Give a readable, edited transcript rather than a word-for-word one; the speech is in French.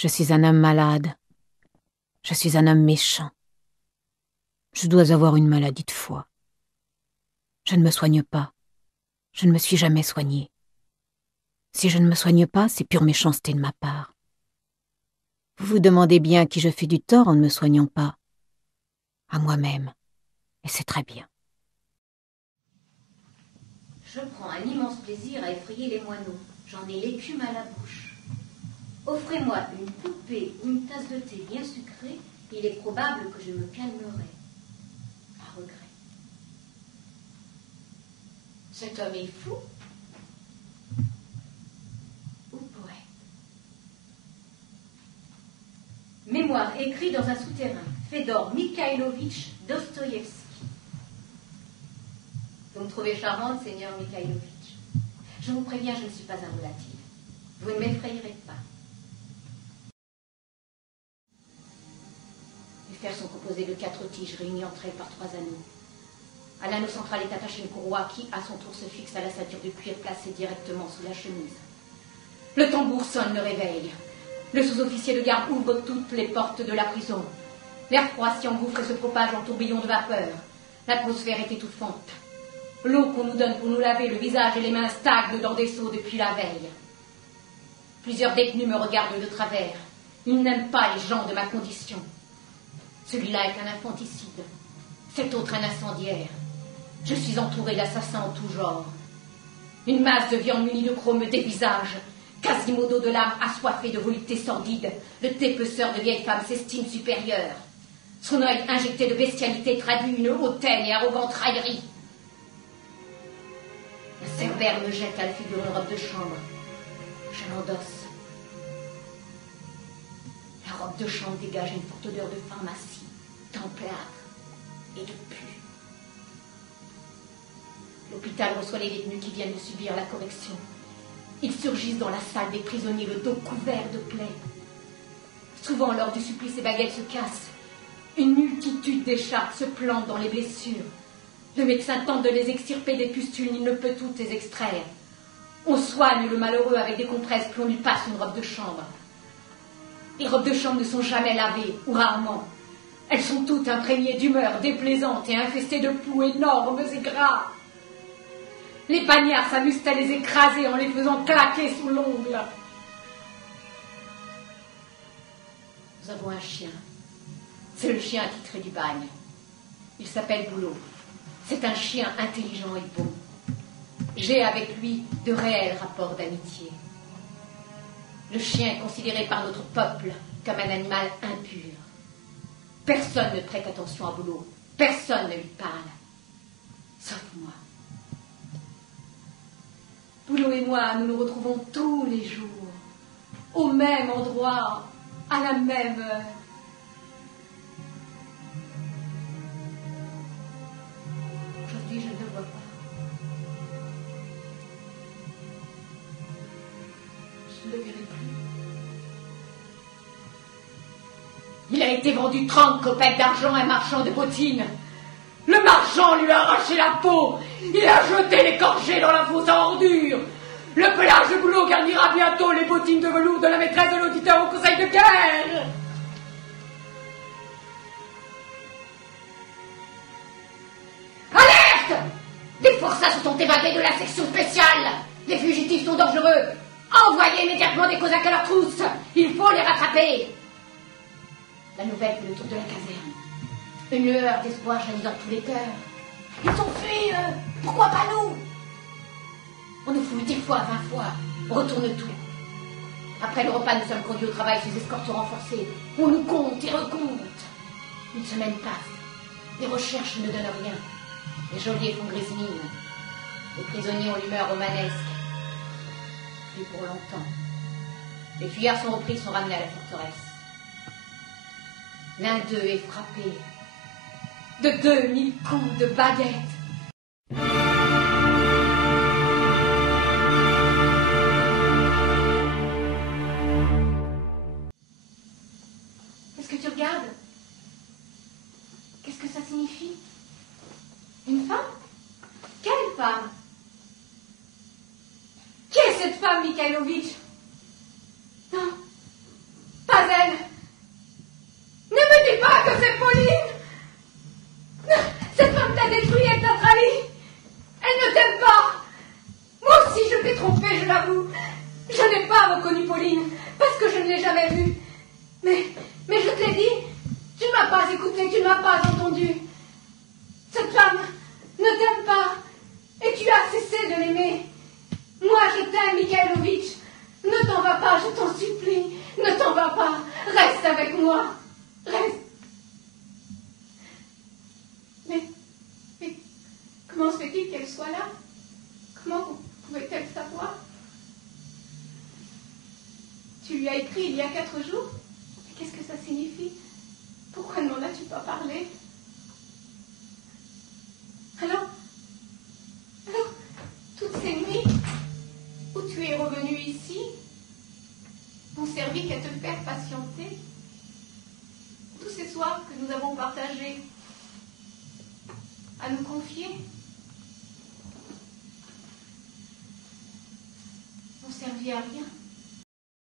Je suis un homme malade. Je suis un homme méchant. Je dois avoir une maladie de foie. Je ne me soigne pas. Je ne me suis jamais soignée. Si je ne me soigne pas, c'est pure méchanceté de ma part. Vous vous demandez bien à qui je fais du tort en ne me soignant pas. À moi-même. Et c'est très bien. Je prends un immense plaisir à effrayer les moineaux. J'en ai l'écume à la bouche. Offrez-moi une poupée ou une tasse de thé bien sucrée, il est probable que je me calmerai. À regret. Cet homme est fou ou poète. Mémoire écrit dans un souterrain. Fédor Mikhailovitch Dostoïevski. Vous me trouvez charmante, Seigneur Mikhailovitch. Je vous préviens, je ne suis pas un volatile. Vous ne m'effrayerez pas. Les fers sont composés de 4 tiges réunies entre elles par 3 anneaux. À l'anneau central est attachée une courroie qui, à son tour, se fixe à la ceinture de cuir placée directement sous la chemise. Le tambour sonne le réveil. Le sous-officier de garde ouvre toutes les portes de la prison. L'air froid s'y engouffre et se propage en tourbillon de vapeur. L'atmosphère est étouffante. L'eau qu'on nous donne pour nous laver le visage et les mains stagne dans des seaux depuis la veille. Plusieurs détenus me regardent de travers. Ils n'aiment pas les gens de ma condition. Celui-là est un infanticide. Cet autre un incendiaire. Je suis entouré d'assassins en tout genre. Une masse de viande munie de crocs me dévisage. Quasimodo de l'âme assoiffé de volupté sordide, le dépeceur de vieilles femmes s'estime supérieur. Son œil injecté de bestialité traduit une hautaine et arrogante raillerie. La Cerbère me jette à la figure une robe de chambre. Je l'endosse. La robe de chambre dégage une forte odeur de pharmacie, d'emplâtre et de pu. L'hôpital reçoit les détenus qui viennent de subir la correction. Ils surgissent dans la salle des prisonniers, le dos couvert de plaies. Souvent, lors du supplice, les baguettes se cassent. Une multitude d'écharpes se plantent dans les blessures. Le médecin tente de les extirper des pustules, il ne peut toutes les extraire. On soigne le malheureux avec des compresses, puis on lui passe une robe de chambre. Les robes de chambre ne sont jamais lavées, ou rarement. Elles sont toutes imprégnées d'humeur déplaisante et infestées de poux énormes et gras. Les bagnards s'amusent à les écraser en les faisant claquer sous l'ongle. Nous avons un chien. C'est le chien attitré du bagne. Il s'appelle Boulot. C'est un chien intelligent et beau. J'ai avec lui de réels rapports d'amitié. Le chien est considéré par notre peuple comme un animal impur. Personne ne prête attention à Boulot. Personne ne lui parle. Sauf moi. Boulot et moi, nous nous retrouvons tous les jours, au même endroit, à la même heure. Aujourd'hui, je ne le vois pas. Je ne le verrai plus. Il a été vendu 30 kopecks d'argent à un marchand de bottines. Le marchand lui a arraché la peau. Il a jeté l'écorché dans la fosse à ordures. Le pelage de Boulot garnira bientôt les bottines de velours de la maîtresse de l'auditeur au conseil de guerre. Alerte! Des forçats se sont évadés de la section spéciale. Les fugitifs sont dangereux. Envoyez immédiatement des cosaques à leur trousse. Il faut les rattraper. La nouvelle fait le tour de la caserne. Une lueur d'espoir jaillit dans tous les cœurs. Ils ont fui, eux. Pourquoi pas nous? On nous fouille 10 fois, 20 fois. On retourne tout. Après le repas, nous sommes conduits au travail sous escorte renforcée. On nous compte et recompte. Une semaine passe. Les recherches ne donnent rien. Les geôliers font grise mine. Les prisonniers ont l'humeur romanesque. Plus pour longtemps. Les fuyards sont repris, sont ramenés à la forteresse. L'un d'eux est frappé de 2000 coups de baguette. Qu'est-ce que tu regardes? Qu'est-ce que ça signifie? Une femme? Quelle femme? Qui est cette femme, Mikhailovitch? Non, pas jamais vu. Mais je te l'ai dit, tu ne m'as pas écouté, tu ne m'as pas entendu. Cette femme ne t'aime pas et tu as cessé de l'aimer. Moi, je t'aime, Mikhailovitch. Ne t'en vas pas, je t'en supplie. Ne t'en vas pas. Reste avec moi. Reste. Mais comment se fait-il qu'elle soit là? Comment pouvait-elle savoir? Tu lui as écrit il y a 4 jours? Mais qu'est-ce que ça signifie? Pourquoi ne m'en as-tu pas parlé? Alors, toutes ces nuits où tu es revenu ici n'ont servi qu'à te faire patienter. Tous ces soirs que nous avons partagés à nous confier n'ont servi à rien.